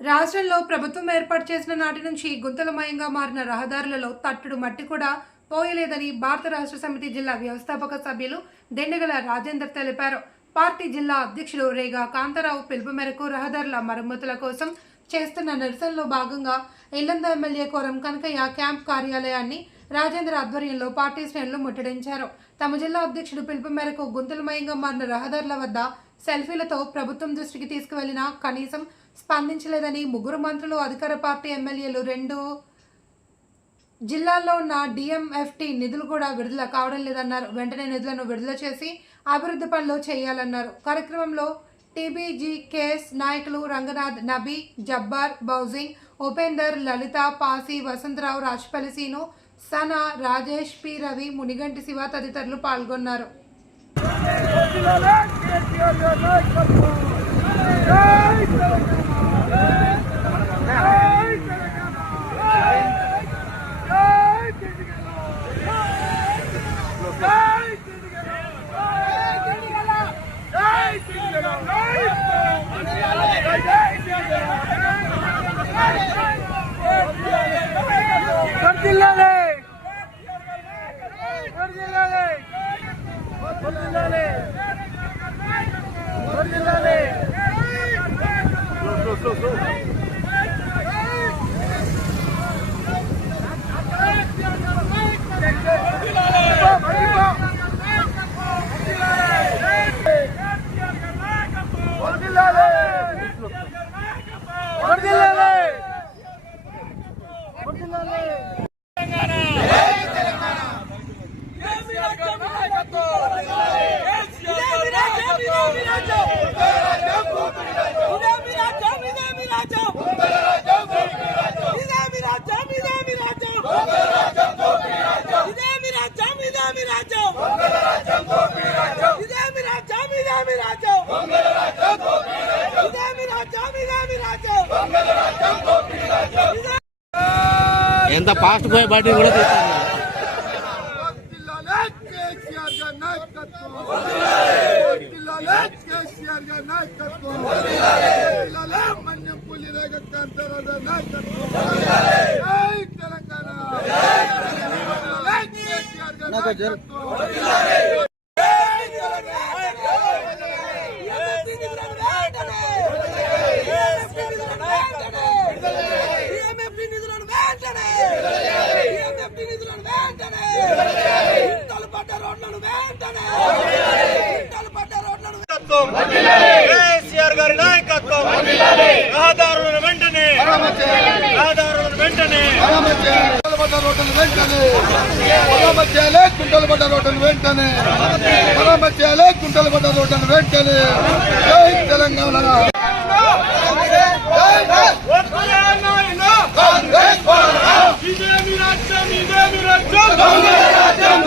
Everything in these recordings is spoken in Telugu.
రాష్ట్రంలో ప్రభుత్వం ఏర్పాటు చేసిన నాటి నుంచి గుంతలమయంగా మారిన రహదారులలో తట్టుడు మట్టి కూడా పోయలేదని భారత రాష్ట్ర సమితి జిల్లా వ్యవస్థాపక సభ్యులు దెండగల రాజేందర్ తెలిపారు. పార్టీ జిల్లా అధ్యక్షుడు రేగా కాంతారావు పిలుపు మేరకు రహదారుల మరమ్మతుల కోసం చేస్తున్న నిరసనలో భాగంగా ఇల్లంద ఎమ్మెల్యే కోరం కనకయ్య క్యాంప్ కార్యాలయాన్ని రాజేంద్ర ఆధ్వర్యంలో పార్టీ శ్రేణులు ముట్టడించారు. తమ జిల్లా అధ్యక్షుడు పిలుపు మేరకు గుంతలమయంగా మారిన రహదారుల వద్ద సెల్ఫీలతో ప్రభుత్వం దృష్టికి తీసుకువెళ్ళిన కనీసం స్పందించలేదని ముగ్గురు మంత్రులు అధికార పార్టీ ఎమ్మెల్యేలు రెండు జిల్లాల్లో ఉన్న డిఎంఎఫ్టీ నిధులు కూడా విడుదల కావడం లేదన్నారు వెంటనే నిధులను విడుదల చేసి అభివృద్ధి పనులు చేయాలన్నారు కార్యక్రమంలో టీబీజీ కేఎస్ నాయకులు రంగనాథ్ నబీ జబ్బార్ బౌజింగ్ ఉపేందర్ లలిత పాసి వసంతరావు రాజ్పల్లి సీను సనా రాజేష్ పి రవి మునిగంటి శివ తదితరులు పాల్గొన్నారు వర్ధిల్లాలి Hey! ఎంత ఫాస్ట్ పోయే బట్టి కూడా తీస్తాను వర్ధిల్లాలి కేసీఆర్ మన్యం పులి రేగ కాంతారావు గారి నాయకత్వం జై తెలంగాణ వర్ధిల్లాలి కేసీఆర్ గారి నాయకత్వం! రహదారులను వెంటనే! రహదారులను వెంటనే! కుంటలు పడ్డ రోడ్డును వెంటనే! మరమ్మతు చేయాలి కుంటలు పడ్డ రోడ్డును వెంటనే! మరమ్మతు చేయాలి పడ్డ రోడ్డును వెంటనే! జై తెలంగాణ! రాజ్యం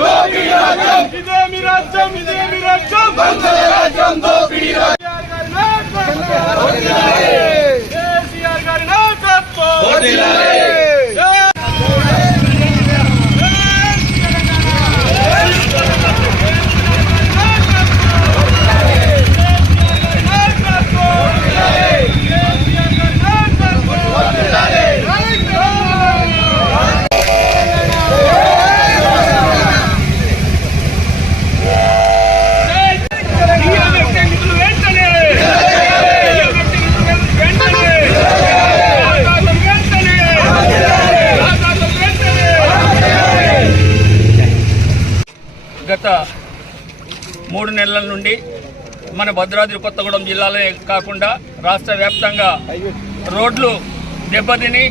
ఇదేమి రాజ్యం ఇదేమి రాజ్యం కేసీఆర్ గారి నాయకత్వం. కేసీఆర్ గారి నాయకత్వం జై గత మూడు నెలల నుండి మన భద్రాద్రి కొత్తగూడెం జిల్లాలో కాకుండా రాష్ట్ర వ్యాప్తంగా రోడ్లు దెబ్బతిని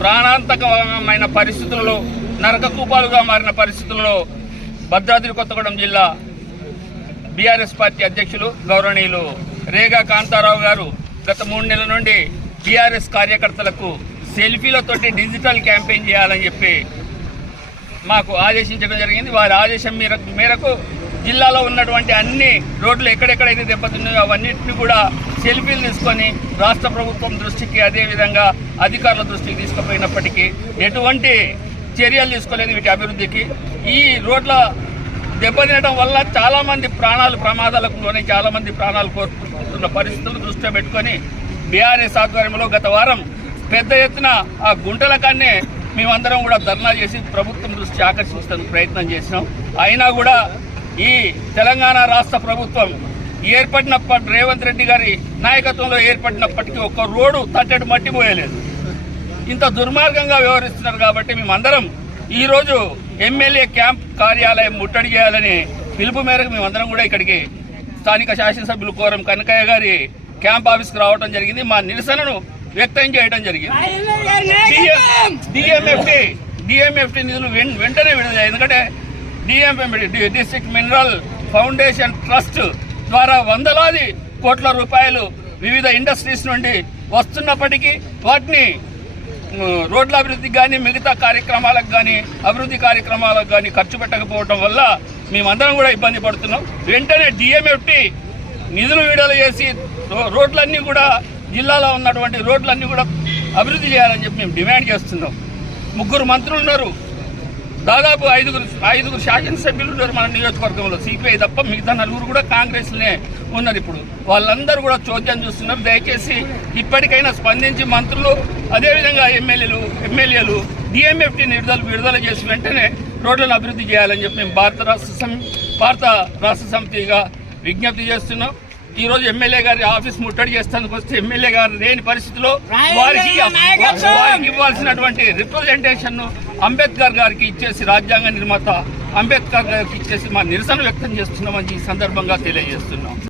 ప్రాణాంతకమైన పరిస్థితులలో నరకకూపాలుగా మారిన పరిస్థితుల్లో భద్రాద్రి కొత్తగూడెం జిల్లా బీఆర్ఎస్ పార్టీ అధ్యక్షులు గౌరవనీయులు రేగా కాంతారావు గారు గత మూడు నెలల నుండి బీఆర్ఎస్ కార్యకర్తలకు సెల్ఫీలతోటి డిజిటల్ క్యాంపెయిన్ చేయాలని చెప్పి మాకు ఆదేశించడం జరిగింది. వారి ఆదేశం మేరకు మేరకు జిల్లాలో ఉన్నటువంటి అన్ని రోడ్లు ఎక్కడెక్కడైతే దెబ్బతిన్నాయో అవన్నింటినీ కూడా సెల్ఫీలు తీసుకొని రాష్ట్ర ప్రభుత్వం దృష్టికి అదేవిధంగా అధికారుల దృష్టికి తీసుకుపోయినప్పటికీ ఎటువంటి చర్యలు తీసుకోలేదు వీటి అభివృద్ధికి. ఈ రోడ్ల దెబ్బతినడం వల్ల చాలామంది ప్రాణాలు ప్రమాదాలకు లోనే చాలామంది ప్రాణాలు కోరుకుంటున్న పరిస్థితులు దృష్టిలో పెట్టుకొని బీఆర్ఎస్ ఆధ్వర్యంలో గత వారం పెద్ద ఎత్తున ఆ గుంటల కన్నే మేమందరం కూడా ధర్నా చేసి ప్రభుత్వం దృష్టి ఆకర్షించడానికి ప్రయత్నం చేసినాం. అయినా కూడా ఈ తెలంగాణ రాష్ట్ర ప్రభుత్వం ఏర్పడినప్పటి రేవంత్ రెడ్డి గారి నాయకత్వంలో ఏర్పడినప్పటికీ ఒక్క రోడ్డు తట్టడి మట్టి పోయలేదు ఇంత దుర్మార్గంగా వ్యవహరిస్తున్నారు కాబట్టి మేమందరం ఈరోజు ఎమ్మెల్యే క్యాంప్ కార్యాలయం ముట్టడి చేయాలని పిలుపు మేరకు మేమందరం కూడా ఇక్కడికి స్థానిక శాసనసభ్యులు కోరం కనకయ్య గారి క్యాంప్ ఆఫీస్కి రావడం జరిగింది. మా నిరసనను వ్యక్తం చేయడం జరిగింది. డిఎంఎఫ్టి డిఎంఎఫ్టి నిధులు వెంటనే విడుదల ఎందుకంటే DMFT district mineral foundation trust ద్వారా వందలాది కోట్ల రూపాయలు వివిధ ఇండస్ట్రీస్ నుండి వస్తున్నప్పటికీ వాటిని రోడ్ల అభివృద్ధికి కానీ మిగతా కార్యక్రమాలకు కానీ అభివృద్ధి కార్యక్రమాలకు కానీ ఖర్చు పెట్టకపోవడం వల్ల మేమందరం కూడా ఇబ్బంది పడుతున్నాం. వెంటనే డిఎంఎఫ్టి నిధులు విడుదల చేసి రో- రోడ్లన్నీ కూడా జిల్లాలో ఉన్నటువంటి రోడ్లన్నీ కూడా అభివృద్ధి చేయాలని చెప్పి మేము డిమాండ్ చేస్తున్నాం. ముగ్గురు మంత్రులు ఉన్నారు. దాదాపు ఐదుగురు ఐదుగురు శాసనసభ్యులు ఉన్నారు మన నియోజకవర్గంలో. సిపిఐ తప్ప మిగతా నలుగురు కూడా కాంగ్రెస్లోనే ఉన్నారు ఇప్పుడు. వాళ్ళందరూ కూడా చోద్యం చూస్తున్నారు. దయచేసి ఇప్పటికైనా స్పందించి మంత్రులు అదేవిధంగా ఎమ్మెల్యేలు ఎమ్మెల్యేలు డిఎంఎఫ్టీ విడుదల విడుదల చేసి వెంటనే రోడ్లను అభివృద్ధి చేయాలని చెప్పి మేము భారత రాష్ట్ర సమి భారత రాష్ట్ర సమితిగా విజ్ఞప్తి చేస్తున్నాం. ఈ రోజు ఎమ్మెల్యే గారి ఆఫీస్ ముట్టడి చేస్తానికి వస్తే ఎమ్మెల్యే గారు లేని పరిస్థితిలో వారికి వారికి ఇవ్వాల్సినటువంటి రిప్రజెంటేషన్ను అంబేద్కర్ గారికి ఇచ్చేసి రాజ్యాంగ నిర్మాత అంబేద్కర్ గారికి ఇచ్చేసి మా నిరసన వ్యక్తం చేస్తున్నామని ఈ సందర్భంగా తెలియజేస్తున్నాం.